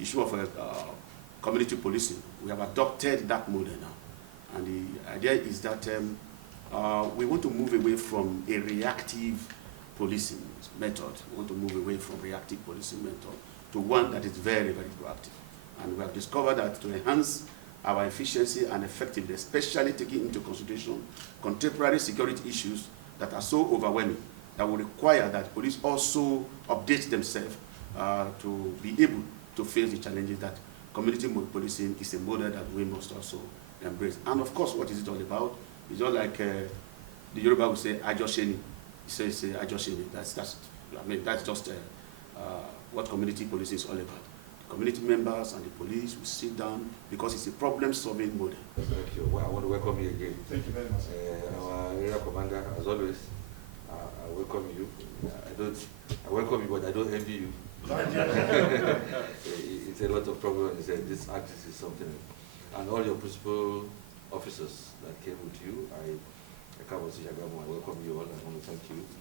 issue of community policing. We have adopted that model now. And the idea is that we want to move away from a reactive policing method. We want to move away from reactive policing method to one that is very, very proactive. And we have discovered that to enhance our efficiency and effectiveness, especially taking into consideration contemporary security issues that are so overwhelming, that will require that police also update themselves to be able to face the challenges that community policing is a model that we must also embrace. And of course, what is it all about? It's not like the Yoruba would say, Ajosheni. It says Ajosheni. That's just what community policing is all about. The community members and the police will sit down because it's a problem-solving model. Thank you. Well, I want to welcome you again. Thank you very much. Our area commander, as always, I welcome you. I welcome you, but I don't envy you. It's a lot of problems. This axis is something. And all your principal officers that came with you, I welcome you all. I want to thank you.